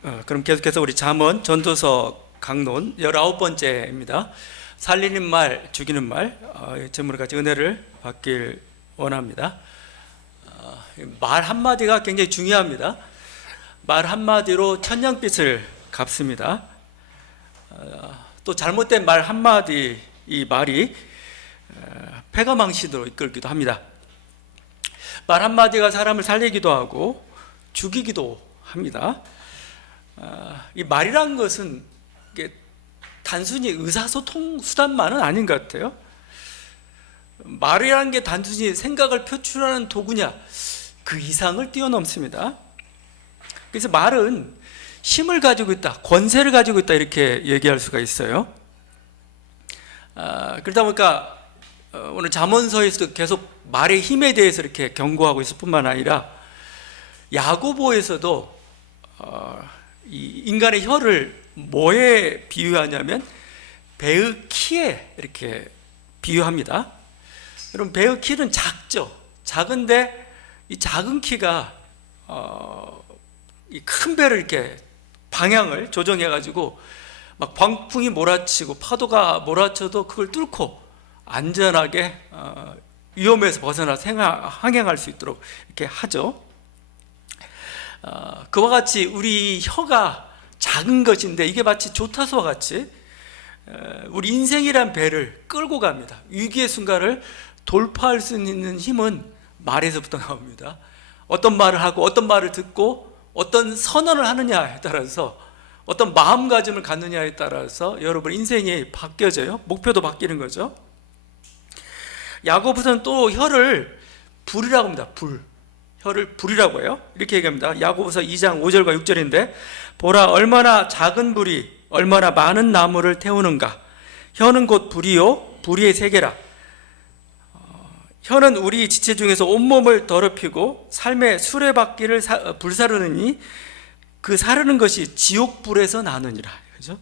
그럼 계속해서 우리 잠언 전도서 강론 19번째입니다. 살리는 말, 죽이는 말, 제목을 같이 은혜를 받길 원합니다. 말 한마디가 굉장히 중요합니다. 말 한마디로 천냥빚을 갚습니다. 또 잘못된 말 한마디, 이 말이 패가망신으로 이끌기도 합니다. 말 한마디가 사람을 살리기도 하고 죽이기도 합니다. 이 말이란 것은 이게 단순히 의사소통 수단만은 아닌 것 같아요. 말이라는 게 단순히 생각을 표출하는 도구냐, 그 이상을 뛰어넘습니다. 그래서 말은 힘을 가지고 있다, 권세를 가지고 있다, 이렇게 얘기할 수가 있어요. 그러다 보니까 오늘 잠언서에서도 계속 말의 힘에 대해서 이렇게 경고하고 있을 뿐만 아니라 야고보에서도 이 인간의 혀를 뭐에 비유하냐면 배의 키에 이렇게 비유합니다. 여러분, 배의 키는 작죠. 작은데 이 작은 키가 이 큰 배를 이렇게 방향을 조정해 가지고 막 광풍이 몰아치고 파도가 몰아쳐도 그걸 뚫고 안전하게 위험에서 벗어나서 항행할 수 있도록 이렇게 하죠. 그와 같이 우리 혀가 작은 것인데 이게 마치 조타소와 같이 우리 인생이란 배를 끌고 갑니다. 위기의 순간을 돌파할 수 있는 힘은 말에서부터 나옵니다. 어떤 말을 하고 어떤 말을 듣고 어떤 선언을 하느냐에 따라서, 어떤 마음가짐을 갖느냐에 따라서 여러분 인생이 바뀌어져요. 목표도 바뀌는 거죠. 야고보서는 또 혀를 불이라고 합니다. 혀를 불이라고 해요. 이렇게 얘기합니다. 야고보서 2장 5절과 6절인데, 보라, 얼마나 작은 불이 얼마나 많은 나무를 태우는가. 혀는 곧 불이요 불의의 세계라. 혀는 우리 지체 중에서 온몸을 더럽히고 삶의 수레바퀴를 불사르느니 그 사르는 것이 지옥불에서 나느니라. 그죠?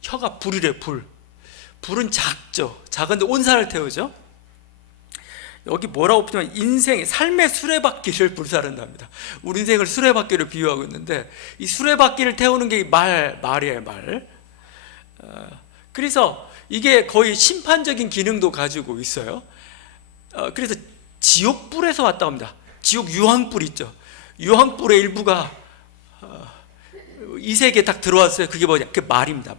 혀가 불이래. 불은 작죠. 작은데 온산을 태우죠. 여기 뭐라고 표현하면 인생, 삶의 수레바퀴를 불사른답니다. 우리 인생을 수레바퀴로 비유하고 있는데 이 수레바퀴를 태우는 게 말이에요, 말. 그래서 이게 거의 심판적인 기능도 가지고 있어요. 그래서 지옥불에서 왔다고 합니다. 지옥 유황불 있죠. 유황불의 일부가 이 세계에 딱 들어왔어요. 그게 뭐냐? 그게 말입니다.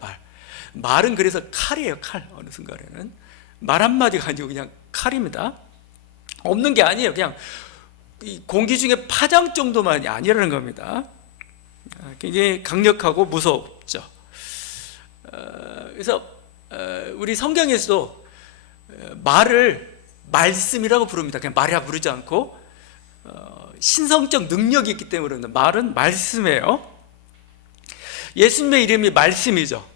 말은 그래서 칼이에요. 칼. 어느 순간에는 말 한마디가 아니고 그냥 칼입니다. 없는 게 아니에요. 그냥 이 공기 중에 파장 정도만이 아니라는 겁니다. 굉장히 강력하고 무섭죠. 그래서 우리 성경에서도 말을 말씀이라고 부릅니다. 그냥 말이라 부르지 않고 신성적 능력이 있기 때문에 말은 말씀이에요. 예수님의 이름이 말씀이죠.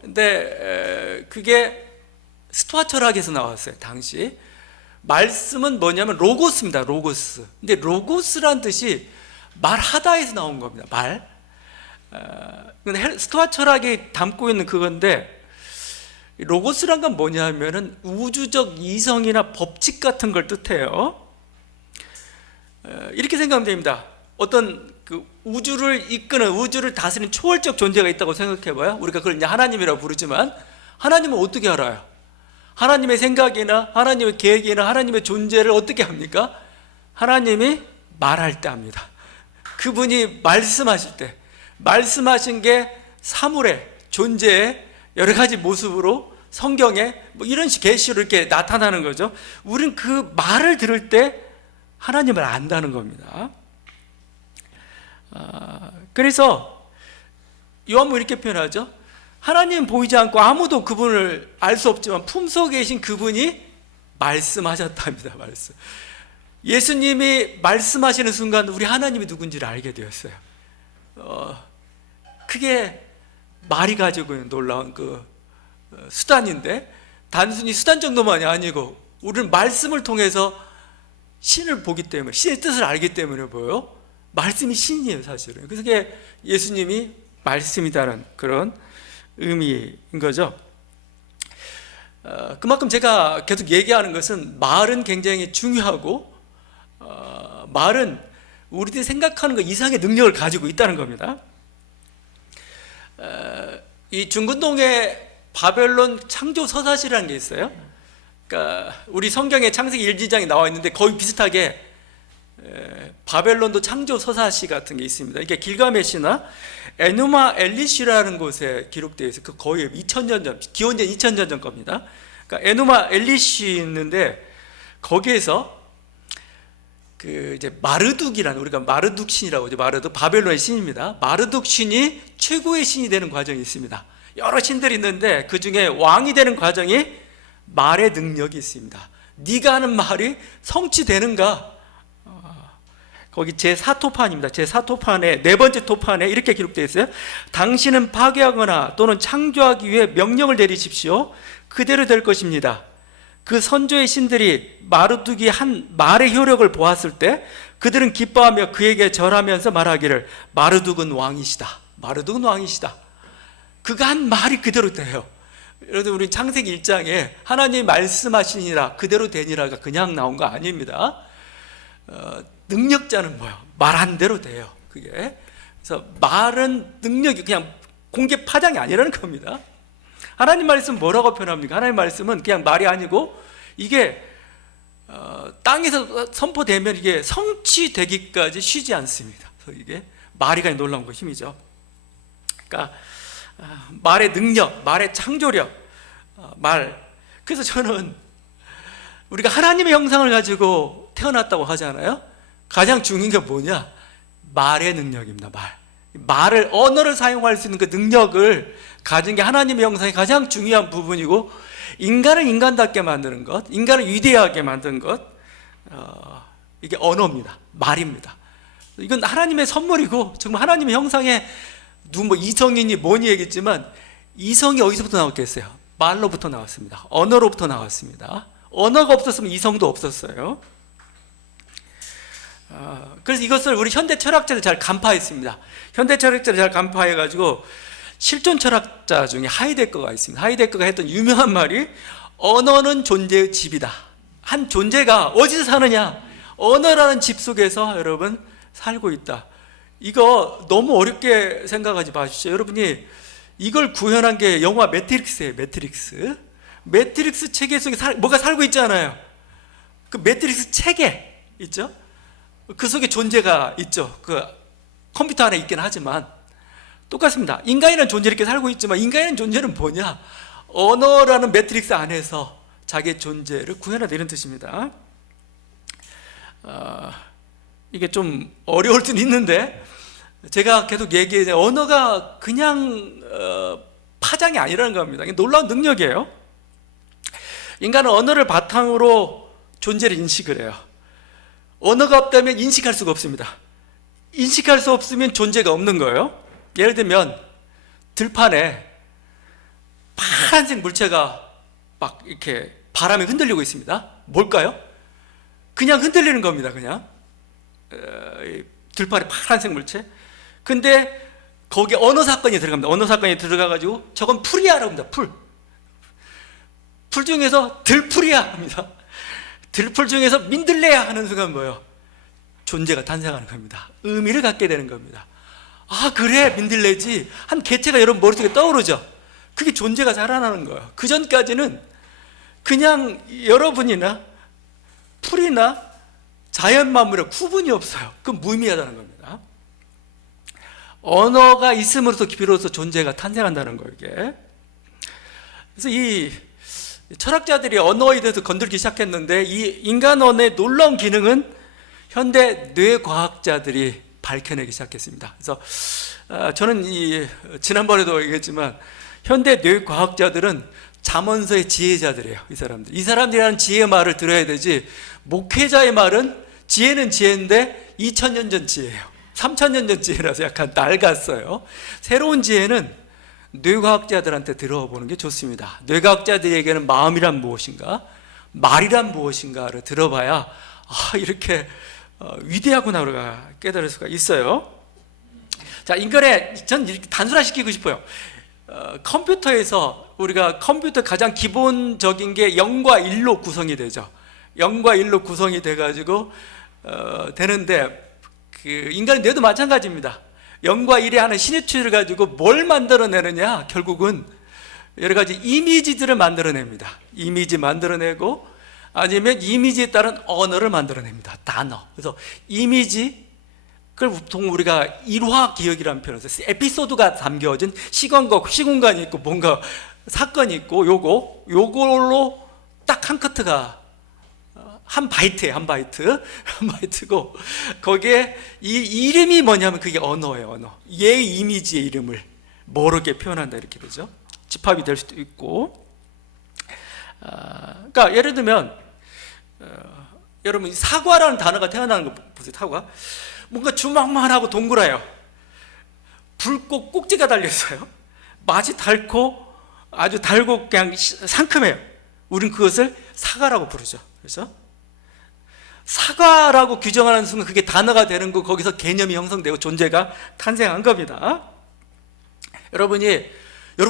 근데 그게 스토아 철학에서 나왔어요. 당시 말씀은 뭐냐면 로고스입니다. 로고스. 근데 로고스란 뜻이 말하다에서 나온 겁니다. 말. 스토아 철학이 담고 있는 그건데, 로고스란 건 뭐냐면은 우주적 이성이나 법칙 같은 걸 뜻해요. 이렇게 생각하면 됩니다. 어떤 그 우주를 이끄는, 우주를 다스리는 초월적 존재가 있다고 생각해봐요. 우리가 그걸 이제 하나님이라고 부르지만, 하나님은 어떻게 알아요? 하나님의 생각이나 하나님의 계획이나 하나님의 존재를 어떻게 합니까? 하나님이 말할 때 합니다. 그분이 말씀하실 때, 말씀하신 게 사물의 존재의 여러 가지 모습으로 성경에 뭐 이런 식 계시로 이렇게 나타나는 거죠. 우리는 그 말을 들을 때 하나님을 안다는 겁니다. 그래서 요한복음 이렇게 표현하죠. 하나님 보이지 않고 아무도 그분을 알 수 없지만 품속에 계신 그분이 말씀하셨답니다. 말씀. 예수님이 말씀하시는 순간 우리 하나님이 누군지를 알게 되었어요. 그게 말이 가지고 있는 놀라운 그 수단인데, 단순히 수단 정도만이 아니고 우리는 말씀을 통해서 신을 보기 때문에, 신의 뜻을 알기 때문에 보여. 말씀이 신이에요, 사실은. 그래서 그게 예수님이 말씀이다는 그런 의미인 거죠. 그만큼 제가 계속 얘기하는 것은 말은 굉장히 중요하고, 말은 우리들이 생각하는 것 이상의 능력을 가지고 있다는 겁니다. 이 중근동에 바벨론 창조 서사시라는 게 있어요. 그러니까 우리 성경에 창세기 1, 2장이 나와 있는데 거의 비슷하게 바벨론도 창조 서사시 같은 게 있습니다. 이게 길가메시나 에누마 엘리시라는 곳에 기록되어 있어요. 그 거의 2000년 전, 기원전 2000년 전 겁니다. 그러니까 에누마 엘리시 있는데 거기에서 그 이제 마르둑이라는, 우리가 마르둑 신이라고 하죠. 마르둑, 바벨론의 신입니다. 마르둑 신이 최고의 신이 되는 과정이 있습니다. 여러 신들이 있는데 그 중에 왕이 되는 과정이 말의 능력이 있습니다. 네가 하는 말이 성취되는가? 거기 제4토판입니다. 제4토판의 네 번째 토판에 이렇게 기록되어 있어요. 당신은 파괴하거나 또는 창조하기 위해 명령을 내리십시오. 그대로 될 것입니다. 그 선조의 신들이 마르둑이 한 말의 효력을 보았을 때 그들은 기뻐하며 그에게 절하면서 말하기를 마르둑은 왕이시다. 마르둑은 왕이시다. 그가 한 말이 그대로 돼요. 여러분, 우리 창세기 1장에 하나님이 말씀하시니라 그대로 되니라가 그냥 나온 거 아닙니다. 능력자는 뭐예요? 말한 대로 돼요. 그게. 그래서 말은 능력이 그냥 공개 파장이 아니라는 겁니다. 하나님 말씀 뭐라고 표현합니까? 하나님 말씀은 그냥 말이 아니고 이게 땅에서 선포되면 이게 성취되기까지 쉬지 않습니다. 그래서 이게 말이 가장 놀라운 것임이죠. 그러니까 말의 능력, 말의 창조력, 말. 그래서 저는 우리가 하나님의 형상을 가지고 태어났다고 하잖아요. 가장 중요한 게 뭐냐? 말의 능력입니다. 말을, 언어를 사용할 수 있는 그 능력을 가진 게 하나님의 형상의 가장 중요한 부분이고, 인간을 인간답게 만드는 것, 인간을 위대하게 만든 것, 이게 언어입니다. 말입니다. 이건 하나님의 선물이고, 정말 하나님의 형상에 뭐 이성이니 뭐니 얘기했지만 이성이 어디서부터 나왔겠어요? 말로부터 나왔습니다. 언어로부터 나왔습니다. 언어가 없었으면 이성도 없었어요. 그래서 이것을 우리 현대 철학자들 잘 간파했습니다. 현대 철학자들 잘 간파해가지고 실존 철학자 중에 하이데거가 있습니다. 하이데거가 했던 유명한 말이 언어는 존재의 집이다. 한 존재가 어디서 사느냐? 언어라는 집 속에서 여러분 살고 있다. 이거 너무 어렵게 생각하지 마십시오. 여러분이 이걸 구현한 게 영화 매트릭스예요. 매트릭스 체계 속에 뭐가 살고 있잖아요. 그 매트릭스 체계 있죠? 그 속에 존재가 있죠. 그 컴퓨터 안에 있긴 하지만 똑같습니다. 인간이라는 존재 이렇게 살고 있지만 인간이라는 존재는 뭐냐? 언어라는 매트릭스 안에서 자기의 존재를 구현하다, 이런 뜻입니다. 이게 좀 어려울 수는 있는데 제가 계속 얘기해요. 언어가 그냥 파장이 아니라는 겁니다. 이게 놀라운 능력이에요. 인간은 언어를 바탕으로 존재를 인식을 해요. 언어가 없다면 인식할 수가 없습니다. 인식할 수 없으면 존재가 없는 거예요. 예를 들면 들판에 파란색 물체가 막 이렇게 바람에 흔들리고 있습니다. 뭘까요? 그냥 흔들리는 겁니다. 그냥 들판에 파란색 물체. 근데 거기에 언어 사건이 들어갑니다. 언어 사건이 들어가가지고 저건 풀이야라고 합니다. 풀 중에서 들풀이야 합니다. 들풀 중에서 민들레야 하는 순간 뭐예요? 존재가 탄생하는 겁니다. 의미를 갖게 되는 겁니다. 아, 그래, 민들레지. 한 개체가 여러분 머릿속에 떠오르죠? 그게 존재가 자라나는 거예요. 그 전까지는 그냥 여러분이나 풀이나 자연 만물에 구분이 없어요. 그건 무의미하다는 겁니다. 언어가 있음으로써 비로소 존재가 탄생한다는 거예요, 이게. 그래서 이 철학자들이 언어에 대해서 건들기 시작했는데 이 인간 언어의 놀라운 기능은 현대 뇌과학자들이 밝혀내기 시작했습니다. 그래서 저는 지난번에도 얘기했지만 현대 뇌과학자들은 잠언서의 지혜자들이에요. 이 사람들이 하는 지혜의 말을 들어야 되지, 목회자의 말은 지혜는 지혜인데 2000년 전 지혜예요. 3000년 전 지혜라서 약간 낡았어요. 새로운 지혜는 뇌과학자들한테 들어보는 게 좋습니다. 뇌과학자들에게는 마음이란 무엇인가, 말이란 무엇인가를 들어봐야 이렇게 위대하구나 우리가 깨달을 수가 있어요. 자, 인간의, 전 이렇게 단순화시키고 싶어요. 컴퓨터에서 우리가 컴퓨터 가장 기본적인 게 0과 1로 구성이 되죠. 0과 1로 구성이 돼가지고 되는데 그 인간의 뇌도 마찬가지입니다. 0과 1의 하는 신유추를 가지고 뭘 만들어내느냐, 결국은 여러 가지 이미지들을 만들어냅니다. 이미지 만들어내고 아니면 이미지에 따른 언어를 만들어냅니다. 단어. 그래서 이미지, 그걸 보통 우리가 일화 기억이라는 표현을 써요. 에피소드가 담겨진 시공간이 있고 뭔가 사건이 있고 요걸로 딱 한 커트가 한 바이트예요. 한 바이트고 거기에 이 이름이 뭐냐면 그게 언어예요. 언어. 얘의 이미지의 이름을 모르게 표현한다 이렇게 되죠. 집합이 될 수도 있고. 그러니까 예를 들면 여러분 사과라는 단어가 태어나는 거 보세요. 사과. 뭔가 주먹만하고 동그라요. 붉고 꼭지가 달려있어요. 맛이 달고 아주 달고 그냥 상큼해요. 우린 그것을 사과라고 부르죠. 그렇죠? 사과라고 규정하는 순간 그게 단어가 되는 거, 거기서 개념이 형성되고 존재가 탄생한 겁니다. 여러분이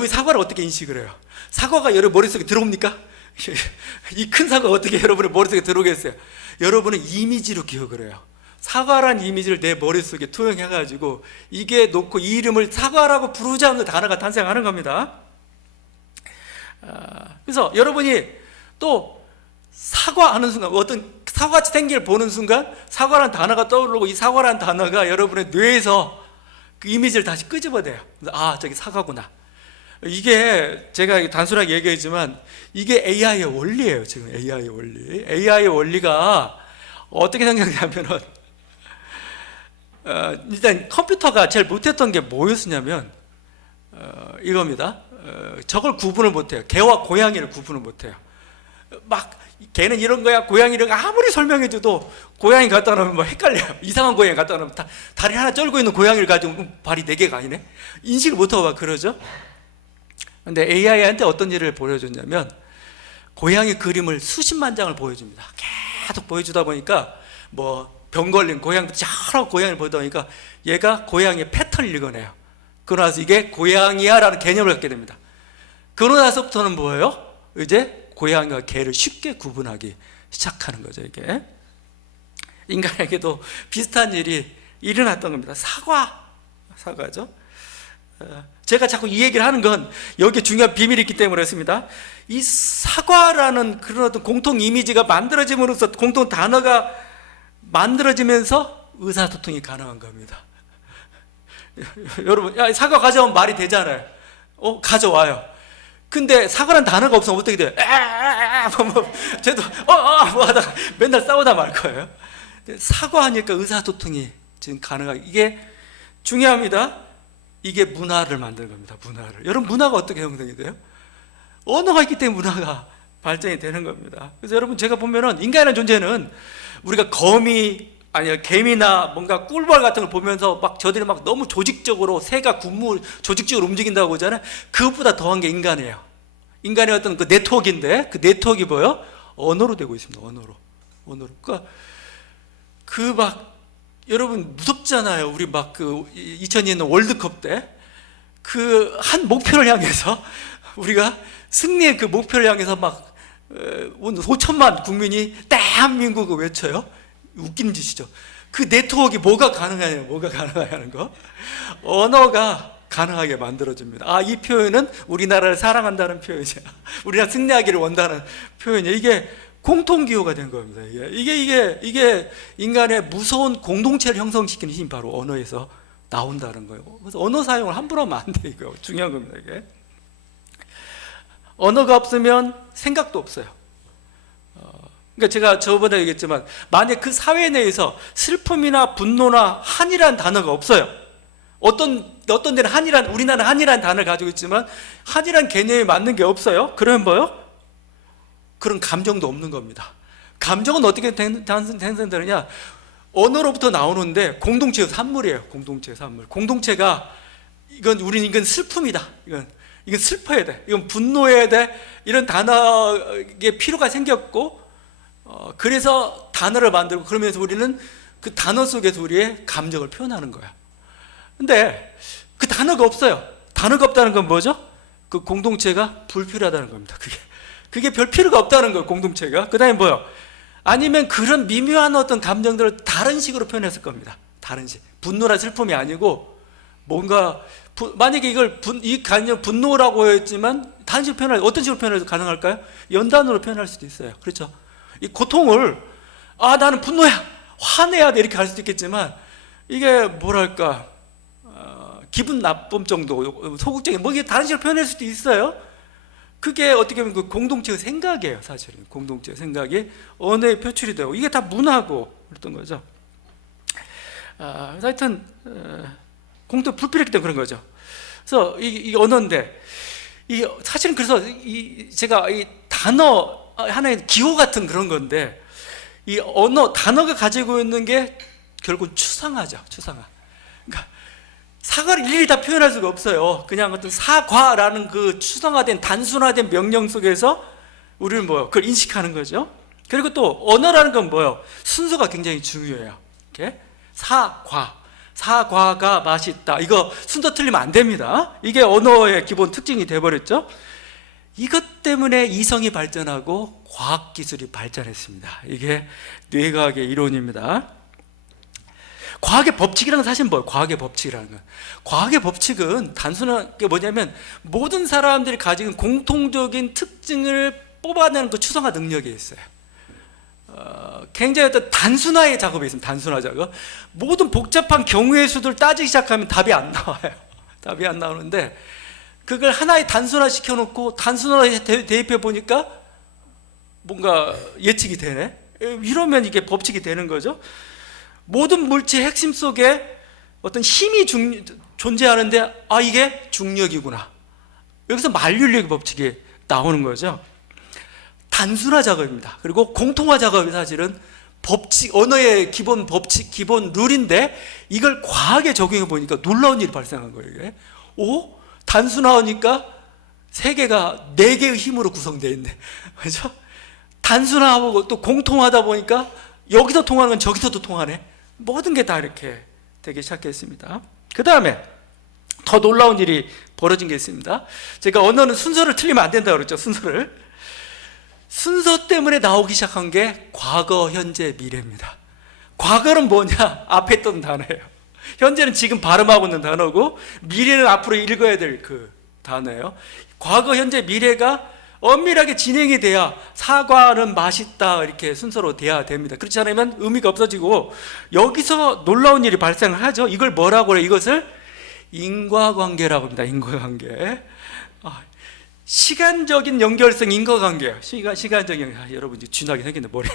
사과를 어떻게 인식을 해요? 사과가 여러분 머릿속에 들어옵니까? 이 큰 사과가 어떻게 여러분의 머릿속에 들어오겠어요? 여러분은 이미지로 기억을 해요. 사과란 이미지를 내 머릿속에 투영해가지고 이게 놓고 이 이름을 사과라고 부르자는 단어가 탄생하는 겁니다. 그래서 여러분이 또 사과하는 순간, 어떤 사과같이 생긴 걸 보는 순간 사과라는 단어가 떠오르고 이 사과라는 단어가 여러분의 뇌에서 그 이미지를 다시 끄집어내요. 아, 저기 사과구나. 이게 제가 단순하게 얘기했지만 이게 AI의 원리예요. 지금 AI의 원리. AI의 원리가 어떻게 생각하냐면은 일단 컴퓨터가 제일 못했던 게 뭐였냐면 이겁니다. 저걸 구분을 못해요. 개와 고양이를 구분을 못해요. 막 개는 이런 거야, 고양이 이런 거 아무리 설명해줘도 고양이 갖다 놓으면 뭐 헷갈려요. 이상한 고양이 갖다 놓으면 다리 하나 쩔고 있는 고양이를 가지고 발이 4개가 아니네. 인식을 못하고 막 그러죠. 근데 AI한테 어떤 일을 보여줬냐면 고양이 그림을 수십만 장을 보여줍니다. 계속 보여주다 보니까 뭐 병 걸린 고양이, 여러 고양이를 보다 보니까 얘가 고양이의 패턴을 읽어내요. 그러고 나서 이게 고양이야 라는 개념을 갖게 됩니다. 그러고 나서부터는 뭐예요? 이제 고양이와 개를 쉽게 구분하기 시작하는 거죠. 이게 인간에게도 비슷한 일이 일어났던 겁니다. 사과죠. 제가 자꾸 이 얘기를 하는 건 여기에 중요한 비밀이 있기 때문에 그렇습니다. 이 사과라는 그런 어떤 공통 이미지가 만들어짐으로써 공통 단어가 만들어지면서 의사소통이 가능한 겁니다. 여러분, 야, 사과 가져오면 말이 되잖아요. 가져와요. 근데 사과라는 단어가 없으면 어떻게 돼요? 쟤도 뭐 하다가 맨날 싸우다 말 거예요. 사과하니까 의사소통이 지금 가능하게, 이게 중요합니다. 이게 문화를 만드는 겁니다. 문화를. 여러분, 문화가 어떻게 형성이 돼요? 언어가 있기 때문에 문화가 발전이 되는 겁니다. 그래서 여러분, 제가 보면은 인간이라는 존재는 우리가 개미나 뭔가 꿀벌 같은 걸 보면서 막 저들이 막 너무 조직적으로 새가 조직적으로 움직인다고 하잖아요. 그것보다 더한 게 인간이에요. 인간의 어떤 그 네트워크인데 그 네트워크가 뭐예요? 언어로 되고 있습니다. 언어로. 그러니까 여러분 무섭잖아요. 우리 막 2002년 월드컵 때 그 한 목표를 향해서 우리가 승리의 그 목표를 향해서 막 5천만 국민이 대한민국을 외쳐요. 웃기는 짓이죠. 그 네트워크가 뭐가 가능하냐는 거. 언어가 가능하게 만들어줍니다. 이 표현은 우리나라를 사랑한다는 표현이야. 우리나라 승리하기를 원하는 표현이야. 이게 공통기호가 된 겁니다. 이게 인간의 무서운 공동체를 형성시키는 힘이 바로 언어에서 나온다는 거예요. 그래서 언어 사용을 함부로 하면 안 돼. 이거 중요한 겁니다. 이게 언어가 없으면 생각도 없어요. 그러니까 제가 저번에 얘기했지만 만약 그 사회 내에서 슬픔이나 분노나 한이라는 단어가 없어요. 어떤 데는 우리나라는 한이라는 단어를 가지고 있지만 한이라는 개념에 맞는 게 없어요. 그러면 뭐요? 그런 감정도 없는 겁니다. 감정은 어떻게 생성되느냐? 언어로부터 나오는데 공동체의 산물이에요. 공동체의 산물. 공동체가 이건 슬픔이다. 이건 슬퍼야 돼. 이건 분노해야 돼. 이런 단어의 필요가 생겼고, 그래서 단어를 만들고, 그러면서 우리는 그 단어 속에서 우리의 감정을 표현하는 거야. 근데 그 단어가 없어요. 단어가 없다는 건 뭐죠? 그 공동체가 불필요하다는 겁니다. 그게 별 필요가 없다는 거예요. 공동체가. 그 다음에 뭐요? 아니면 그런 미묘한 어떤 감정들을 다른 식으로 표현했을 겁니다. 다른 식. 분노나 슬픔이 아니고 뭔가 만약에 이 감정 분노라고 했지만 다른 식으로 표현할 어떤 식으로 표현해도 가능할까요? 연단으로 표현할 수도 있어요. 그렇죠? 이 고통을 나는 분노야, 화내야 돼 이렇게 할 수도 있겠지만 이게 뭐랄까 기분 나쁨 정도, 소극적인 뭐 이게 다른 식으로 표현할 수도 있어요. 그게 어떻게 보면 그 공동체의 생각이에요. 사실은 공동체의 생각이 언어에 표출이 되고 이게 다 문화고 그랬던 거죠. 하여튼 공동 불필요했기 때문에 그런 거죠. 그래서 이 언어인데 사실은 그래서 제가 이 단어 하나의 기호 같은 그런 건데 이 언어 단어가 가지고 있는 게 결국 추상화죠. 추상화. 그러니까 사과를 일일이 다 표현할 수가 없어요. 그냥 어떤 사과라는 그 추상화된 단순화된 명령 속에서 우리는 그걸 인식하는 거죠. 그리고 또 언어라는 건 뭐예요? 순서가 굉장히 중요해요. 이렇게 사과가 맛있다. 이거 순서 틀리면 안 됩니다. 이게 언어의 기본 특징이 돼버렸죠. 이것 때문에 이성이 발전하고 과학기술이 발전했습니다. 이게 뇌과학의 이론입니다. 과학의 법칙이라는 건 사실 뭐예요? 과학의 법칙이라는 건 과학의 법칙은 단순한 게 뭐냐면 모든 사람들이 가지고 공통적인 특징을 뽑아내는 그 추상화 능력이 있어요. 굉장히 어떤 단순화의 작업이 있습니다. 단순화 작업. 모든 복잡한 경우의 수들 따지기 시작하면 답이 안 나와요. 답이 안 나오는데 그걸 하나의 단순화 시켜놓고 단순화에 대입해 보니까 뭔가 예측이 되네. 이러면 이게 법칙이 되는 거죠. 모든 물질의 핵심 속에 어떤 힘이 존재하는데 이게 중력이구나. 여기서 만륜력의 법칙이 나오는 거죠. 단순화 작업입니다. 그리고 공통화 작업이 사실은 법칙, 언어의 기본 법칙, 기본 룰인데 이걸 과학에 적용해 보니까 놀라운 일이 발생한 거예요. 이게. 단순화하니까 세계가 4개의 힘으로 구성되어 있네. 그렇죠? 단순화하고 또 공통하다 보니까 여기서 통하는 건 저기서도 통하네. 모든 게 다 이렇게 되기 시작했습니다. 그 다음에 더 놀라운 일이 벌어진 게 있습니다. 제가 언어는 순서를 틀리면 안 된다고 그랬죠. 순서 때문에 나오기 시작한 게 과거, 현재, 미래입니다. 과거는 뭐냐? 앞에 있던 단어예요. 현재는 지금 발음하고 있는 단어고 미래는 앞으로 읽어야 될 그 단어예요. 과거, 현재, 미래가 엄밀하게 진행이 돼야 사과는 맛있다 이렇게 순서로 돼야 됩니다. 그렇지 않으면 의미가 없어지고 여기서 놀라운 일이 발생을 하죠. 이걸 뭐라고 해요? 이것을 인과관계라고 합니다. 인과관계. 시간적인 연결성 인과관계예요. 시간적인 여러분 이제 쥐나게 생겼네 머리.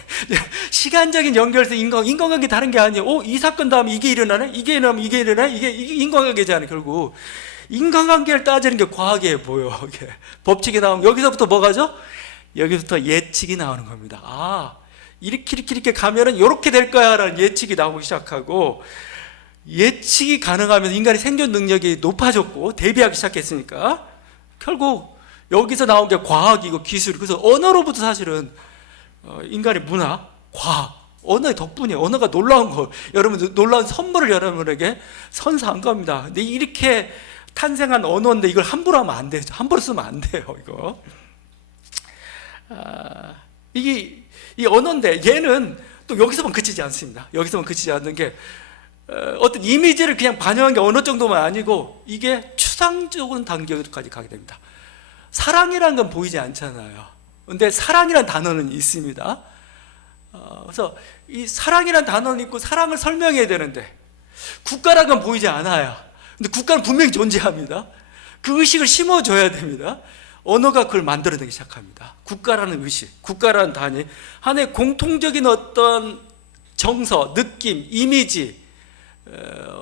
시간적인 연결성 인과관계 다른 게 아니에요. 이 사건 다음에 이게 일어나네. 이게 일어나면 이게 일어나네. 이게 인과관계잖아요. 결국 인과관계를 따지는 게 과학이에요. 보여. 이게 법칙이 나오면 여기서부터 뭐 가죠? 여기서부터 예측이 나오는 겁니다. 이렇게 가면은 이렇게 될 거야라는 예측이 나오기 시작하고 예측이 가능하면 인간의 생존 능력이 높아졌고 대비하기 시작했으니까 결국 여기서 나온 게 과학이고 기술. 그래서 언어로부터 사실은 인간의 문화, 과학, 언어의 덕분이에요. 언어가 놀라운 거. 여러분 놀라운 선물을 여러분에게 선사한 겁니다. 근데 이렇게 탄생한 언어인데 이걸 함부로 하면 안 되죠. 함부로 쓰면 안 돼요. 이거. 이 언어인데 얘는 또 여기서만 그치지 않습니다. 여기서만 그치지 않는 게 어떤 이미지를 그냥 반영한 게 언어 정도만 아니고 이게 추상적인 단계까지 가게 됩니다. 사랑이라는 건 보이지 않잖아요. 근데 사랑이라는 단어는 있습니다. 그래서 이 사랑이라는 단어는 있고 사랑을 설명해야 되는데 국가라는 건 보이지 않아요. 근데 국가는 분명히 존재합니다. 그 의식을 심어줘야 됩니다. 언어가 그걸 만들어내기 시작합니다. 국가라는 의식, 국가라는 단위, 하나의 공통적인 어떤 정서, 느낌, 이미지,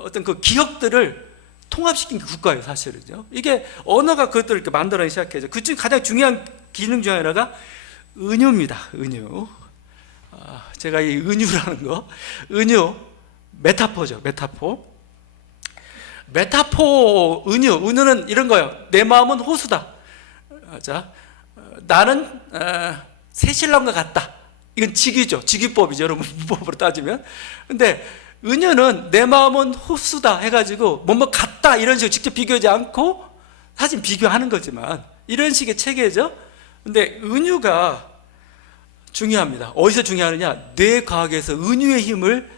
어떤 그 기억들을 통합시킨 게 국가예요, 사실은요. 이게 언어가 그것들을 이렇게 만들어내기 시작해죠. 그 중 가장 중요한 기능 중 하나가 은유입니다. 은유. 제가 이 은유라는 거, 은유, 메타포죠. 은유는 이런 거예요. 내 마음은 호수다. 자, 나는 새신랑과 같다. 이건 직위죠. 직위법이죠. 여러분 문법으로 따지면. 근데 은유는 내 마음은 호수다 해가지고 뭐뭐 같다 이런 식으로 직접 비교하지 않고 사실 비교하는 거지만 이런 식의 체계죠. 근데 은유가 중요합니다. 어디서 중요하느냐? 뇌과학에서 은유의 힘을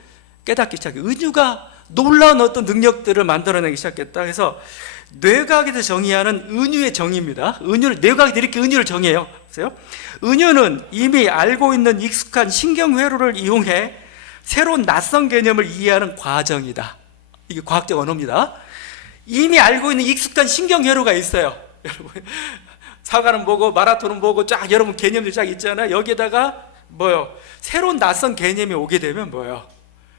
깨닫기 시작해요. 은유가 놀라운 어떤 능력들을 만들어내기 시작했다. 그래서 뇌과학에서 정의하는 은유의 정의입니다. 은유를, 뇌과학이 이렇게 은유를 정해요. 보세요. 은유는 이미 알고 있는 익숙한 신경회로를 이용해 새로운 낯선 개념을 이해하는 과정이다. 이게 과학적 언어입니다. 이미 알고 있는 익숙한 신경회로가 있어요. 여러분, 사과는 뭐고 마라톤은 뭐고 쫙 여러분 개념들 쫙 있잖아요. 여기에다가 뭐요? 새로운 낯선 개념이 오게 되면 뭐요?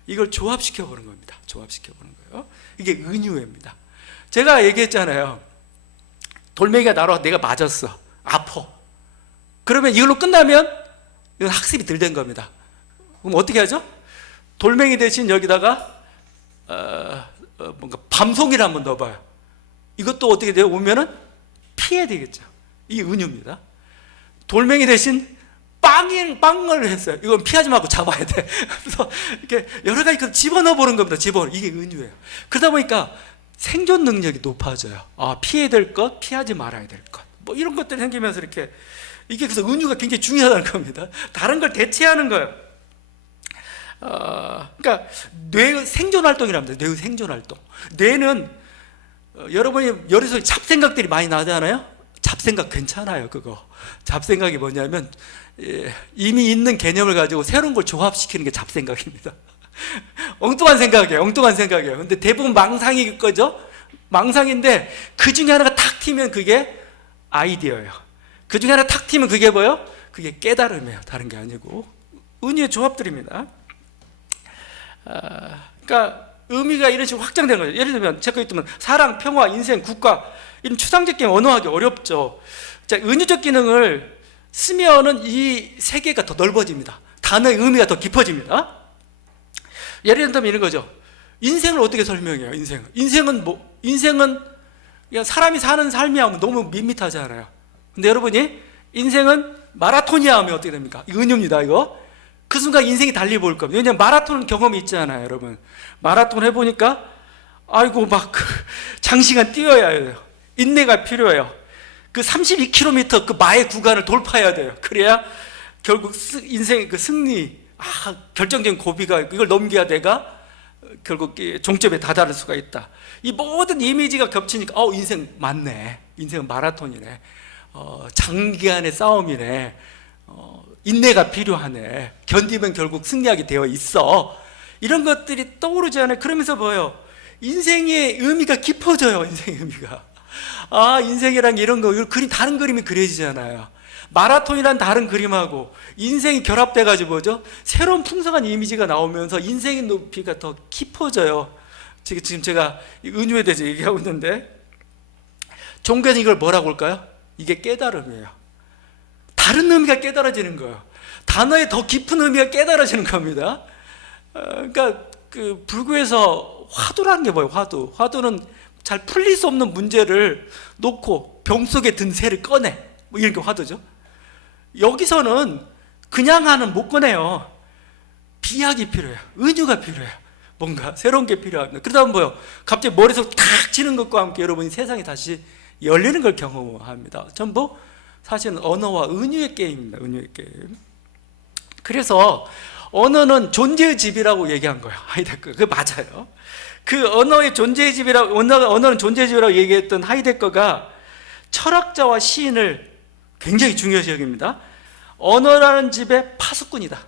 이걸 조합시켜 보는 겁니다. 조합시켜 보는 거예요. 이게 은유입니다. 제가 얘기했잖아요. 돌멩이가 날아와 내가 맞았어. 아파. 그러면 이걸로 끝나면 이건 학습이 덜 된 겁니다. 그럼 어떻게 하죠? 돌멩이 대신 여기다가 뭔가 밤송이를 한번 넣어봐요. 이것도 어떻게 돼요? 오면은 피해야 되겠죠. 이게 은유입니다. 돌멩이 대신 빵을 했어요. 이건 피하지 말고 잡아야 돼. 그래서 이렇게 여러 가지 집어넣어 보는 겁니다. 이게 은유예요. 그러다 보니까 생존 능력이 높아져요. 피해야 될 것, 피하지 말아야 될 것. 뭐 이런 것들이 생기면서 이렇게 이게 그래서 은유가 굉장히 중요하다는 겁니다. 다른 걸 대체하는 거예요. 그러니까 뇌의 생존 활동이랍니다. 뇌의 생존 활동. 뇌는 여러분이 머릿속에 잡생각들이 많이 나잖아요. 잡생각 괜찮아요. 그거 잡생각이 뭐냐면 이미 있는 개념을 가지고 새로운 걸 조합시키는 게 잡생각입니다. 엉뚱한 생각이에요. 근데 대부분 망상일 거죠. 망상인데 그 중에 하나가 탁 튀면 그게 아이디어예요. 그 중에 하나 탁 튀면 그게 뭐예요? 그게 깨달음이에요. 다른 게 아니고 은유의 조합들입니다. 그러니까 의미가 이런 식으로 확장되는 거죠. 예를 들면 제가 있다면 사랑, 평화, 인생, 국가 이런 추상적 개념 언어하기 어렵죠. 자, 은유적 기능을 쓰면은 이 세계가 더 넓어집니다. 단어의 의미가 더 깊어집니다. 예를 들면 이런 거죠. 인생을 어떻게 설명해요? 인생은 뭐? 인생은 그냥 사람이 사는 삶이 하면 너무 밋밋하잖아요. 근데 여러분이 인생은 마라톤이야 하면 어떻게 됩니까? 이거 은유입니다. 이거 그 순간 인생이 달리 보일 겁니다. 왜냐하면 마라톤 경험이 있잖아요. 여러분 마라톤 해보니까 아이고 막 장시간 뛰어야 해요. 인내가 필요해요. 그 32km 그 마의 구간을 돌파해야 돼요. 그래야 결국 인생의 그 승리, 결정적인 고비가 이걸 넘겨야 내가 결국 종점에 다다를 수가 있다. 이 모든 이미지가 겹치니까 인생 맞네. 인생은 마라톤이네. 장기간의 싸움이네. 인내가 필요하네. 견디면 결국 승리하게 되어 있어. 이런 것들이 떠오르잖아요. 그러면서 뭐예요? 인생의 의미가 깊어져요. 인생의 의미가. 인생이란 이런 거, 다른 그림이 그려지잖아요. 마라톤이란 다른 그림하고 인생이 결합돼가지고 뭐죠? 새로운 풍성한 이미지가 나오면서 인생의 높이가 더 깊어져요. 지금 제가 은유에 대해서 얘기하고 있는데 종교에서 이걸 뭐라고 할까요? 이게 깨달음이에요. 다른 의미가 깨달아지는 거예요. 단어의 더 깊은 의미가 깨달아지는 겁니다. 그러니까 그 불교에서 화두라는 게 뭐예요? 화두는 잘 풀릴 수 없는 문제를 놓고 병 속에 든 새를 꺼내. 뭐 이런 게 화두죠. 여기서는 그냥 하는 못 꺼내요. 비약이 필요해요. 은유가 필요해요. 뭔가 새로운 게 필요합니다. 그러다 보면 뭐예요? 갑자기 머릿속 탁 치는 것과 함께 여러분이 세상이 다시 열리는 걸 경험합니다. 전부 사실은 언어와 은유의 게임입니다. 은유의 게임. 그래서 언어는 존재의 집이라고 얘기한 거예요. 하이데거. 그게 맞아요. 그 언어의 존재의 집이라고, 언어는 존재의 집이라고 얘기했던 하이데거가 철학자와 시인을 굉장히 중요시 여깁니다. 언어라는 집의 파수꾼이다.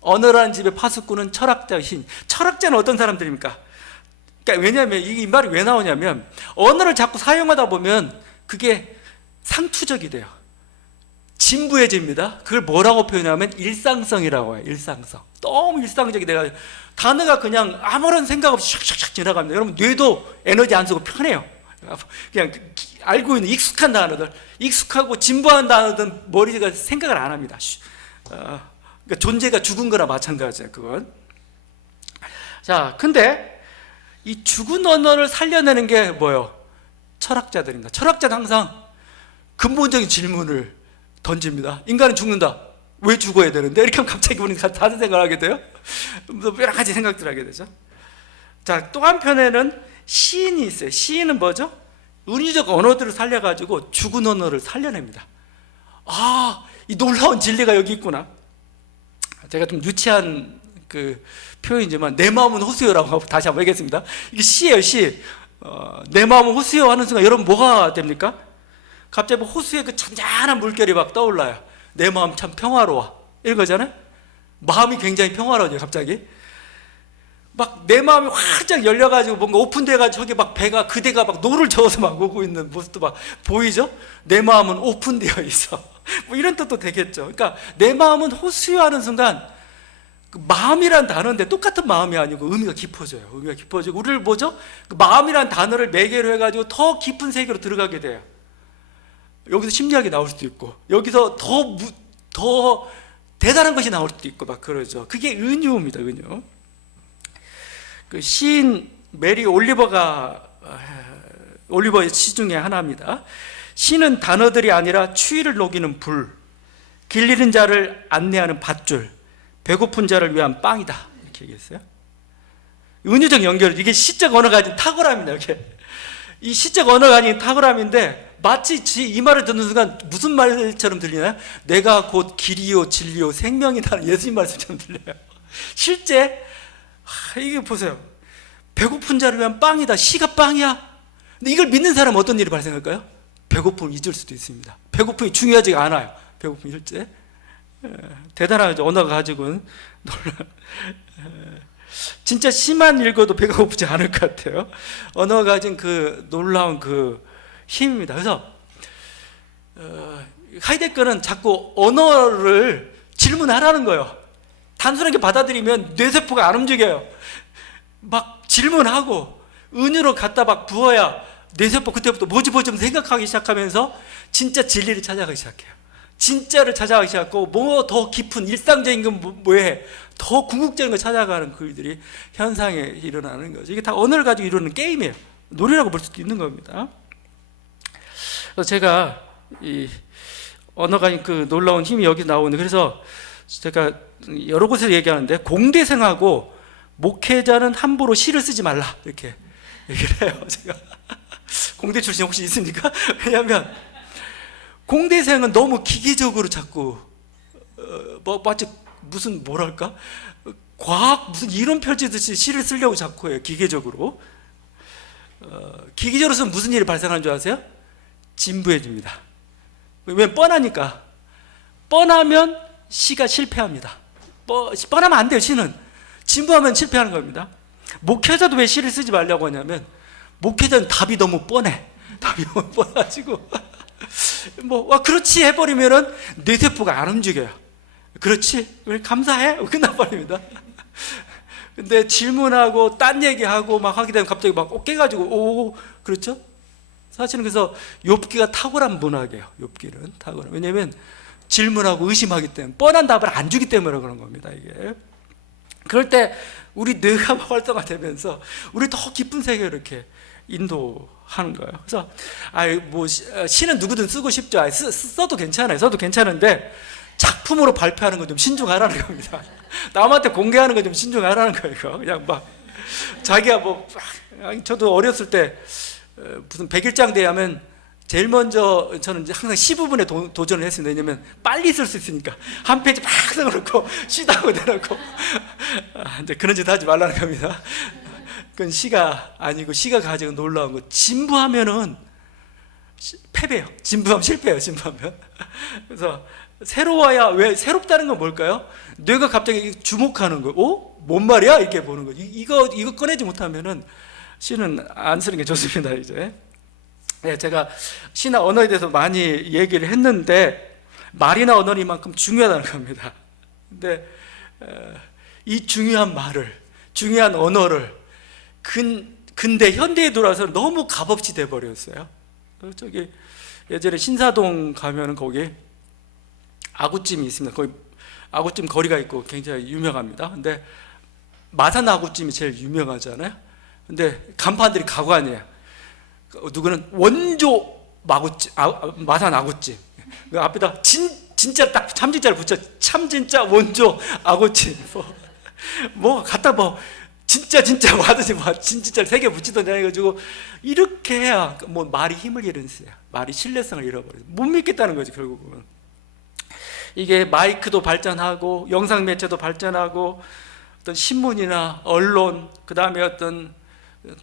언어라는 집의 파수꾼은 철학자, 시인. 철학자는 어떤 사람들입니까? 그러니까 왜냐하면 이 말이 왜 나오냐면 언어를 자꾸 사용하다 보면 그게 상투적이 돼요. 진부해집니다. 그걸 뭐라고 표현하면 일상성이라고 해요. 일상성. 너무 일상적이 돼가지고 단어가 그냥 아무런 생각 없이 샥샥샥 지나갑니다. 여러분 뇌도 에너지 안 쓰고 편해요. 그냥 알고 있는 익숙한 단어들, 익숙하고 진부한 단어들 머리가 생각을 안 합니다. 그러니까 존재가 죽은 거나 마찬가지예요. 그건. 자, 근데 이 죽은 언어를 살려내는 게 뭐예요? 철학자들입니다. 철학자는 항상 근본적인 질문을 던집니다. 인간은 죽는다. 왜 죽어야 되는데? 이렇게 하면 갑자기 우리가 다른 생각을 하게 돼요. 여러 가지 생각들을 하게 되죠. 자, 또 한편에는 시인이 있어요. 시인은 뭐죠? 은유적 언어들을 살려가지고 죽은 언어를 살려냅니다. 이 놀라운 진리가 여기 있구나. 제가 좀 유치한 그 표현이지만 내 마음은 호수요라고 하고 다시 한번 얘기했습니다. 이게 시예요, 시. 내 마음은 호수요 하는 순간 여러분 뭐가 됩니까? 갑자기 호수에 그 잔잔한 물결이 막 떠올라요. 내 마음 참 평화로워. 이런 거잖아요. 마음이 굉장히 평화로워져요, 갑자기. 막 내 마음이 활짝 열려가지고 뭔가 오픈돼가지고 저기 막 배가 그대가 막 노를 저어서 막 오고 있는 모습도 막 보이죠? 내 마음은 오픈되어 있어. 뭐 이런 뜻도 되겠죠. 그러니까 내 마음은 호수요하는 순간 그 마음이란 단어인데 똑같은 마음이 아니고 의미가 깊어져요. 의미가 깊어지고 우리를 뭐죠? 그 마음이란 단어를 매개로 해가지고 더 깊은 세계로 들어가게 돼요. 여기서 심리학이 나올 수도 있고 여기서 더 대단한 것이 나올 수도 있고 막 그러죠. 그게 은유입니다. 은유. 그 시인 메리 올리버의 시 중에 하나입니다. 시는 단어들이 아니라 추위를 녹이는 불, 길 잃은 자를 안내하는 밧줄, 배고픈 자를 위한 빵이다. 이렇게 얘기했어요. 은유적 연결, 이게 시적 언어가 가진 탁월함입니다. 이렇게. 이 시적 언어가 가진 탁월함인데 마치 이 말을 듣는 순간 무슨 말처럼 들리나요? 내가 곧 길이요 진리요 생명이라는 예수님 말씀처럼 들려요. 실제 이게 보세요. 배고픈 자를 위한 빵이다. 시가 빵이야. 근데 이걸 믿는 사람은 어떤 일이 발생할까요? 배고픔을 잊을 수도 있습니다. 배고픔이 중요하지가 않아요. 배고픔이 실제 대단하죠. 언어가 가지고는 진짜 시만 읽어도 배가 고프지 않을 것 같아요. 언어가 가진 그 놀라운 그 힘입니다. 그래서 하이데거는 자꾸 언어를 질문하라는 거예요. 단순하게 받아들이면 뇌세포가 안 움직여요. 막 질문하고 은유로 갖다 막 부어야 뇌세포 그때부터 뭐지 생각하기 시작하면서 진짜 진리를 찾아가기 시작해요. 진짜를 찾아가기 시작하고 뭐 더 깊은 일상적인 건 뭐해 더 궁극적인 걸 찾아가는 그들이 현상에 일어나는 거죠. 이게 다 언어를 가지고 이루는 게임이에요. 놀이라고 볼 수도 있는 겁니다. 그래서 제가 이 언어가 그 놀라운 힘이 여기 나오는데 그래서 제가 여러 곳에서 얘기하는데 공대생하고 목회자는 함부로 시를 쓰지 말라 이렇게 얘기를 해요. 제가 공대 출신 혹시 있습니까? 왜냐하면 공대생은 너무 기계적으로 자꾸 마치 무슨 뭐랄까 과학 무슨 이론 펼치듯이 시를 쓰려고 자꾸 해요. 기계적으로. 기계적으로 쓰면 무슨 일이 발생하는 줄 아세요? 진부해집니다. 왜? 뻔하니까. 뻔하면 시가 실패합니다. 뻔하면 안 돼요. 시는 진부하면 실패하는 겁니다. 목회자도 왜 시를 쓰지 말라고 하냐면 목회자는 답이 너무 뻔해. 답이 너무 뻔해가지고 그렇지 해버리면은 뇌세포가 안 움직여요. 그렇지? 감사해? 끝나버립니다. 근데 질문하고 딴 얘기하고 막 하게 되면 갑자기 막 깨가지고 그렇죠? 사실은 그래서 욥기가 탁월한 문학이에요. 욥기는 탁월한. 왜냐하면 질문하고 의심하기 때문에 뻔한 답을 안 주기 때문에 그런 겁니다. 이게 그럴 때 우리 뇌가 활성화되면서 우리 더 깊은 세계로 이렇게 인도하는 거예요. 그래서 시는 누구든 쓰고 싶죠. 써도 괜찮아요. 써도 괜찮은데 작품으로 발표하는 건 좀 신중하라는 겁니다. 남한테 공개하는 건 좀 신중하라는 거예요. 그냥 막 자기가 저도 어렸을 때 무슨 100일장 대회하면 제일 먼저 저는 항상 시 부분에 도전을 했습니다. 왜냐면 빨리 쓸 수 있으니까 한 페이지 막 써놓고 시다고 내놓고 근데 그런 짓 하지 말라는 겁니다. 그건 시가 아니고 시가 가지고 놀라운 거 진부하면은 패배요. 진부하면 실패해요. 진부하면. 그래서 새로워야 왜 새롭다는 건 뭘까요? 뇌가 갑자기 주목하는 거. 뭔 말이야? 이렇게 보는 거. 이거 꺼내지 못하면은 시는 안 쓰는 게 좋습니다. 이제. 네, 제가 시나 언어에 대해서 많이 얘기를 했는데 말이나 언어는 이만큼 중요하다는 겁니다. 근데 이 중요한 말을, 중요한 언어를 근대 현대에 들어와서 너무 값없이 돼버렸어요. 저기 예전에 신사동 가면은 거기 아구찜이 있습니다. 거기 아구찜 거리가 있고 굉장히 유명합니다. 근데 마산 아구찜이 제일 유명하잖아요. 근데 간판들이 가관이에요. 누구는 원조 마산 아구찜. 그 앞에다 진짜 딱 참진짜를 붙여 참진짜 원조 아구찜. 뭐 갖다 진짜 와듯이 진짜를 3개 붙이던지 해가지고 이렇게 해야 말이 힘을 잃으세요. 말이 신뢰성을 잃어버려요. 못 믿겠다는 거지 결국은. 이게 마이크도 발전하고 영상 매체도 발전하고 어떤 신문이나 언론, 그 다음에 어떤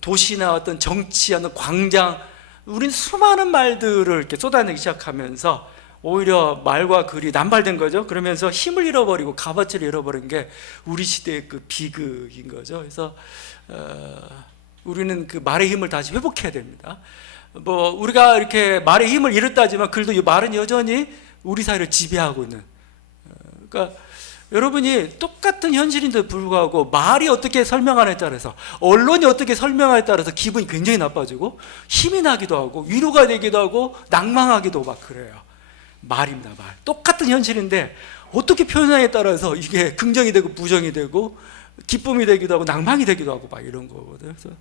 도시나 어떤 정치, 어떤 광장, 우린 수많은 말들을 이렇게 쏟아내기 시작하면서 오히려 말과 글이 남발된 거죠. 그러면서 힘을 잃어버리고 값어치를 잃어버린 게 우리 시대의 그 비극인 거죠. 그래서 우리는 그 말의 힘을 다시 회복해야 됩니다. 뭐 우리가 이렇게 말의 힘을 잃었다지만 그래도 이 말은 여전히 우리 사회를 지배하고 있는. 그러니까 여러분이 똑같은 현실인데도 불구하고 말이 어떻게 설명하느냐에 따라서, 언론이 어떻게 설명하느냐에 따라서 기분이 굉장히 나빠지고 힘이 나기도 하고 위로가 되기도 하고 낭망하기도 막 그래요. 말입니다. 말. 똑같은 현실인데 어떻게 표현하느냐에 따라서 이게 긍정이 되고 부정이 되고 기쁨이 되기도 하고 낭망이 되기도 하고 막 이런 거거든요. 그래서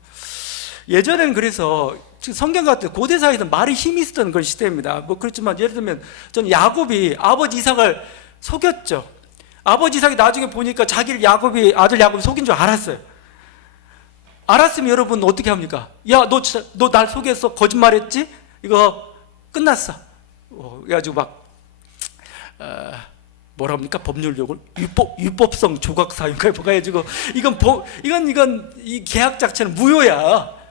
예전에는 그래서 성경 같은 고대사에서 말이 힘이 있었던 그런 시대입니다. 뭐 그렇지만 예를 들면 전 야곱이 아버지 이삭을 속였죠. 아버지 이삭이 나중에 보니까 자기를 아들 야곱이 속인 줄 알았어요. 알았으면 여러분 어떻게 합니까? 야, 너 날 속였어? 거짓말했지? 이거 끝났어. 그래가지고 막 뭐라 합니까? 법률용어 유법성 조각 사유가 뭐가 해가지고 이건 이 계약 자체는 무효야.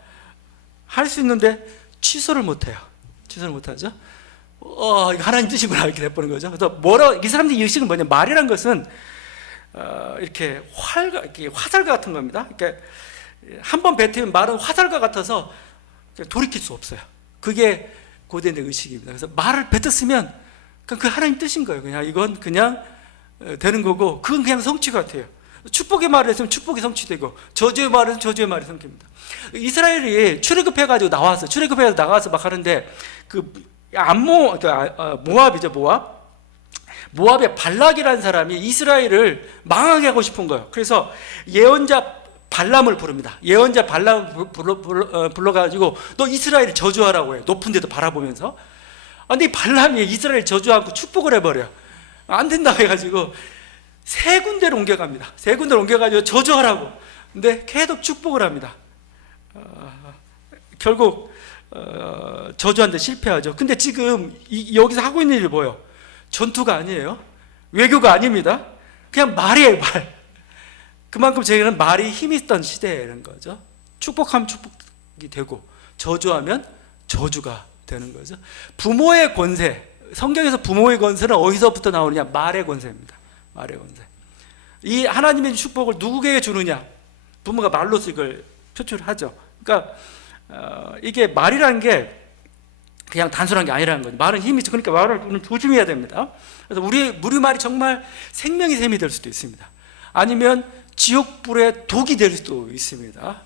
할 수 있는데 취소를 못해요. 취소를 못하죠. 이거 하나님 뜻이구나 이렇게 돼버린 거죠. 그래서 이 사람들이 의식은 뭐냐? 말이란 것은 이렇게 화살과 같은 겁니다. 이렇게 한번 뱉으면 말은 화살과 같아서 돌이킬 수 없어요. 그게 고대인의 의식입니다. 그래서 말을 뱉었으면 그 하나님 뜻인 거예요. 그냥 이건 그냥 되는 거고, 그건 그냥 성취 같아요. 축복의 말을 했으면 축복이 성취되고, 저주의 말을 했으면 저주의 말이 성취됩니다. 이스라엘이 출애굽해가지고 나가서 막 하는데 모압이죠. 모압의 발락이라는 사람이 이스라엘을 망하게 하고 싶은 거예요. 그래서 예언자 발람을 부릅니다. 예언자 발람을 불러가지고 너 이스라엘을 저주하라고 해요. 높은 데도 바라보면서. 근데 이 발람이 이스라엘 저주하고 축복을 해버려요. 안 된다고 해가지고 세 군데를 옮겨갑니다. 세 군데를 옮겨가지고 저주하라고. 근데 계속 축복을 합니다. 결국 저주하는데 실패하죠. 근데 지금 여기서 하고 있는 일이 뭐예요? 전투가 아니에요. 외교가 아닙니다. 그냥 말이에요, 말. 그만큼 저희는 말이 힘이 있던 시대라는 거죠. 축복하면 축복이 되고 저주하면 저주가 되는 거죠. 부모의 권세, 성경에서 부모의 권세는 어디서부터 나오느냐? 말의 권세입니다. 말의 권세. 이 하나님의 축복을 누구에게 주느냐? 부모가 말로서 이걸 표출하죠. 그러니까 이게 말이라는 게 그냥 단순한 게 아니라는 거죠. 말은 힘이 있죠. 그러니까 말을 우리는 조심해야 됩니다. 그래서 우리 말이 정말 생명의 샘이 될 수도 있습니다. 아니면 지옥불의 독이 될 수도 있습니다.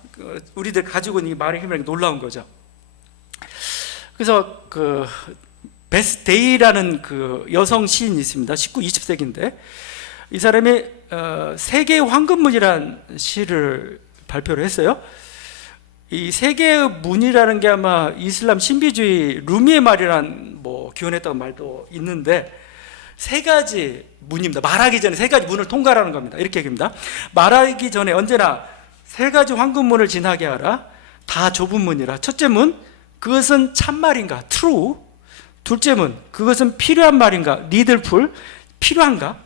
우리들 가지고 있는 이 말의 힘이라는 게 놀라운 거죠. 그래서 베스데이라는 여성 시인이 있습니다. 19, 20세기인데 이 사람이 세계의 황금문이라는 시를 발표를 했어요. 이 세계의 문이라는 게 아마 이슬람 신비주의 루미의 말이란 기원했다고 말도 있는데 세 가지 문입니다. 말하기 전에 세 가지 문을 통과하라는 겁니다. 이렇게 얘기합니다. 말하기 전에 언제나 세 가지 황금문을 지나게 하라. 다 좁은 문이라. 첫째 문, 그것은 참말인가? true. 둘째 문, 그것은 필요한 말인가? needful. 필요한가?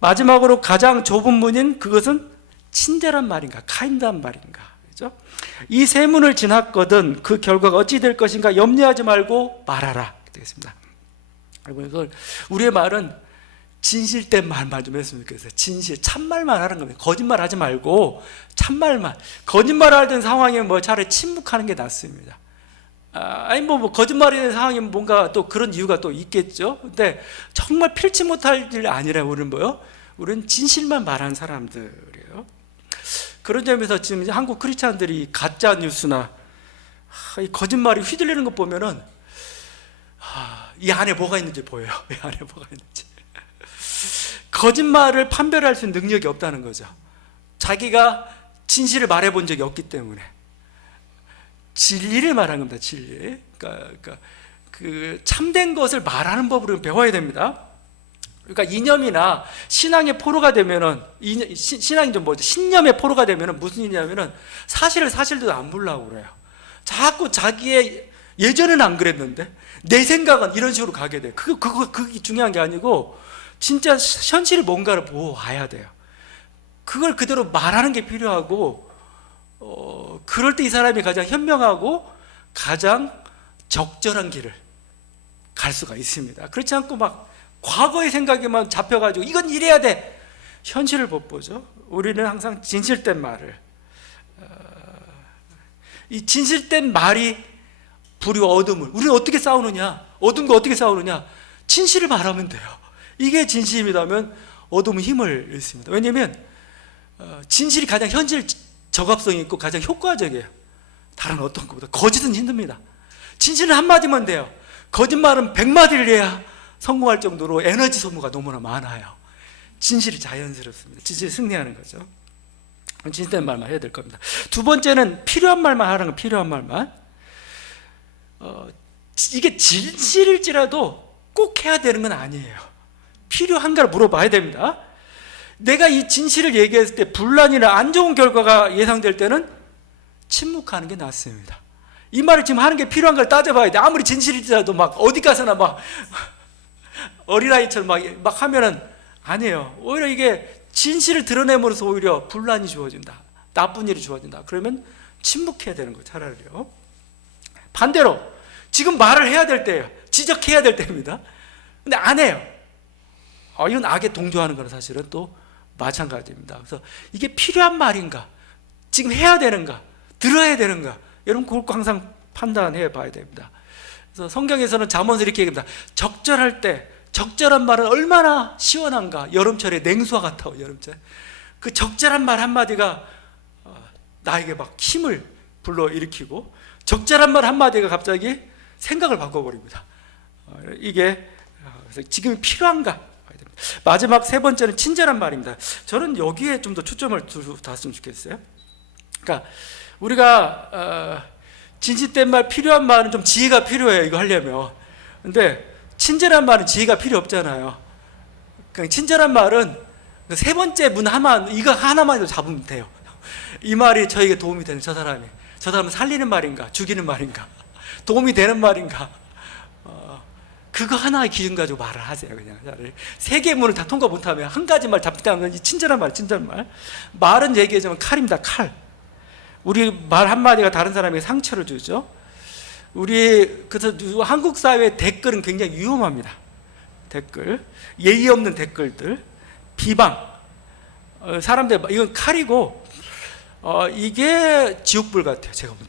마지막으로 가장 좁은 문인 그것은 친절한 말인가? kind한 말인가? 그렇죠? 이 세 문을 지났거든 그 결과가 어찌 될 것인가 염려하지 말고 말하라. 되겠습니다. 그래서 우리의 말은 진실된 말만 좀 했으면 좋겠어요. 진실, 참말만 하는 겁니다. 거짓말 하지 말고 참말만. 거짓말 할 땐 상황이면 차라리 침묵하는 게 낫습니다. 거짓말이 된 상황이면 뭔가 또 그런 이유가 또 있겠죠. 근데 정말 필지 못할 일 아니라 우리는 진실만 말하는 사람들이에요. 그런 점에서 지금 한국 크리스찬들이 가짜 뉴스나 이 거짓말이 휘둘리는 거 보면은 이 안에 뭐가 있는지 보여요. 이 안에 뭐가 있는지. 거짓말을 판별할 수 있는 능력이 없다는 거죠. 자기가 진실을 말해본 적이 없기 때문에 진리를 말하는 겁니다. 진리. 그러니까 참된 것을 말하는 법으로 배워야 됩니다. 그러니까 이념이나 신앙의 포로가 되면은 신앙이 좀 신념의 포로가 되면은 무슨 일이냐면은 사실을 사실대로 안 보려고 그래요. 자꾸 자기의 예전에는 안 그랬는데 내 생각은 이런 식으로 가게 돼. 그게 중요한 게 아니고 진짜 현실이 뭔가를 보고 와야 돼요. 그걸 그대로 말하는 게 필요하고, 그럴 때 이 사람이 가장 현명하고 가장 적절한 길을 갈 수가 있습니다. 그렇지 않고 막 과거의 생각에만 잡혀가지고 이건 이래야 돼, 현실을 못 보죠. 우리는 항상 진실된 말을, 이 진실된 말이 불의와 어둠을, 우리는 어떻게 싸우느냐, 어둠과 어떻게 싸우느냐, 진실을 말하면 돼요. 이게 진심이라면 어둠은 힘을 잃습니다. 왜냐하면 진실이 가장 현실 적합성이 있고 가장 효과적이에요. 다른 어떤 것보다. 거짓은 힘듭니다. 진실은 한마디면 돼요. 거짓말은 100마디를 해야 성공할 정도로 에너지 소모가 너무나 많아요. 진실이 자연스럽습니다. 진실이 승리하는 거죠. 진실된 말만 해야 될 겁니다. 두 번째는 필요한 말만 하라는 거. 필요한 말만. 이게 진실일지라도 꼭 해야 되는 건 아니에요. 필요한가를 물어봐야 됩니다. 내가 이 진실을 얘기했을 때 분란이나 안 좋은 결과가 예상될 때는 침묵하는 게 낫습니다. 이 말을 지금 하는 게 필요한가를 따져봐야 돼. 아무리 진실일지라도 막 어디 가서나 막 어린아이처럼 막 하면은 아니에요. 오히려 이게 진실을 드러냄으로써 오히려 분란이 주어진다, 나쁜 일이 주어진다. 그러면 침묵해야 되는 거예요, 차라리요. 반대로 지금 말을 해야 될 때예요. 지적해야 될 때입니다. 근데 안 해요. 이건 악에 동조하는 거는 사실은 또 마찬가지입니다. 그래서 이게 필요한 말인가, 지금 해야 되는가, 들어야 되는가, 여러분 그걸 항상 판단해 봐야 됩니다. 그래서 성경에서는 잠언에서 이렇게 얘기합니다. 적절할 때 적절한 말은 얼마나 시원한가. 여름철에 냉수와 같아. 여름철 그 적절한 말 한마디가 나에게 막 힘을 불러일으키고, 적절한 말 한마디가 갑자기 생각을 바꿔버립니다. 이게 그래서 지금 필요한가. 마지막 세 번째는 친절한 말입니다. 저는 여기에 좀 더 초점을 두고 뒀으면 좋겠어요. 그러니까 우리가 진실된 말, 필요한 말은 좀 지혜가 필요해요, 이거 하려면. 근데 친절한 말은 지혜가 필요 없잖아요. 그냥 친절한 말은 세 번째 문 이거 하나만으로 잡으면 돼요. 이 말이 저에게 도움이 되는, 저 사람은 살리는 말인가, 죽이는 말인가, 도움이 되는 말인가, 그거 하나의 기준 가지고 말을 하세요. 그냥 세 개의 문을 다 통과 못하면 한 가지 말 잡다면 친절한 말, 친절한 말. 말은 얘기하자면 칼입니다. 칼. 우리 말 한마디가 다른 사람에게 상처를 주죠. 그래서 한국 사회의 댓글은 굉장히 위험합니다. 댓글, 예의 없는 댓글들, 비방, 사람들, 이건 칼이고, 이게 지옥불 같아요. 제가 보면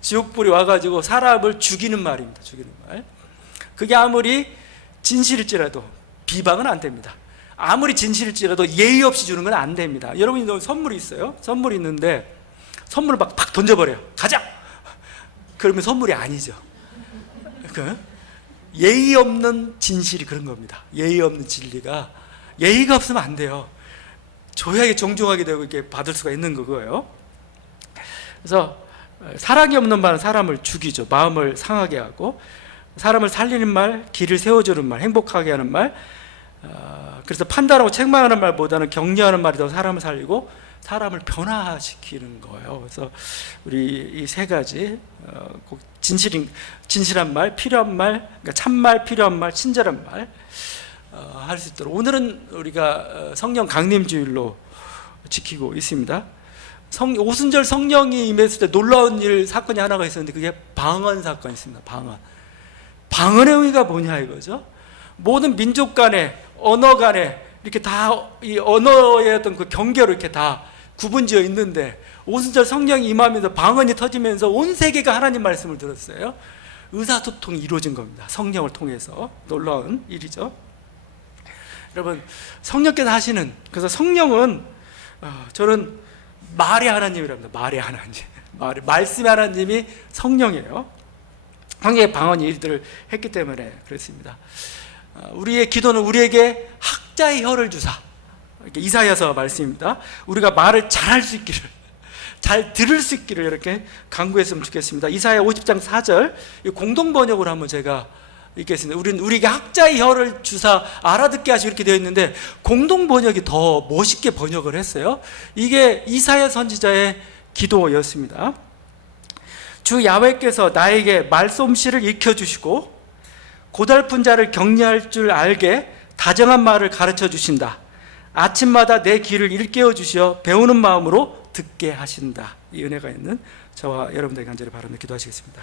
지옥불이 와가지고 사람을 죽이는 말입니다. 죽이는 말. 그게 아무리 진실일지라도 비방은 안 됩니다. 아무리 진실일지라도 예의 없이 주는 건 안 됩니다. 여러분이 선물이 있어요. 선물이 있는데 선물을 막 던져버려요. 가자! 그러면 선물이 아니죠. 예의 없는 진실이 그런 겁니다. 예의 없는 진리가, 예의가 없으면 안 돼요. 조용하게 정중하게 되고 이렇게 받을 수가 있는 거고요. 그래서 사랑이 없는 말은 사람을 죽이죠. 마음을 상하게 하고, 사람을 살리는 말, 길을 세워주는 말, 행복하게 하는 말, 그래서 판단하고 책망하는 말보다는 격려하는 말이 더 사람을 살리고 사람을 변화시키는 거예요. 그래서 우리 이 세 가지, 꼭 진실한 말, 필요한 말, 그러니까 참말, 필요한 말, 친절한 말 할 수 있도록 오늘은 우리가 성령 강림주일로 지키고 있습니다. 오순절 성령이 임했을 때 놀라운 사건이 하나가 있었는데 그게 방언 사건이 있습니다. 방언의 의미가 뭐냐 이거죠. 모든 민족 간에, 언어 간에 이렇게 다 이 언어의 어떤 그 경계로 이렇게 다 구분지어 있는데, 오순절 성령이 임하면서 방언이 터지면서 온 세계가 하나님 말씀을 들었어요. 의사소통이 이루어진 겁니다. 성령을 통해서. 놀라운 일이죠. 여러분, 성령께서 하시는, 그래서 성령은 저는 말의 하나님이랍니다. 말의 하나님. 말씀의 하나님이 성령이에요. 성령의 방언이 일들을 했기 때문에 그렇습니다. 우리의 기도는 우리에게 학자의 혀를 주사, 이사야서 말씀입니다. 우리가 말을 잘할 수 있기를, 잘 들을 수 있기를 이렇게 간구했으면 좋겠습니다. 이사야 50장 4절 공동 번역으로 한번 제가 읽겠습니다. 우리에게 학자의 혀를 주사 알아듣게 하시고 이렇게 되어 있는데, 공동 번역이 더 멋있게 번역을 했어요. 이게 이사야 선지자의 기도였습니다. 주 야훼께서 나에게 말솜씨를 익혀주시고 고달픈 자를 격려할 줄 알게 다정한 말을 가르쳐 주신다. 아침마다 내 귀를 일깨워 주시어 배우는 마음으로 듣게 하신다. 이 은혜가 있는 저와 여러분들의 간절히 바라며 기도하시겠습니다.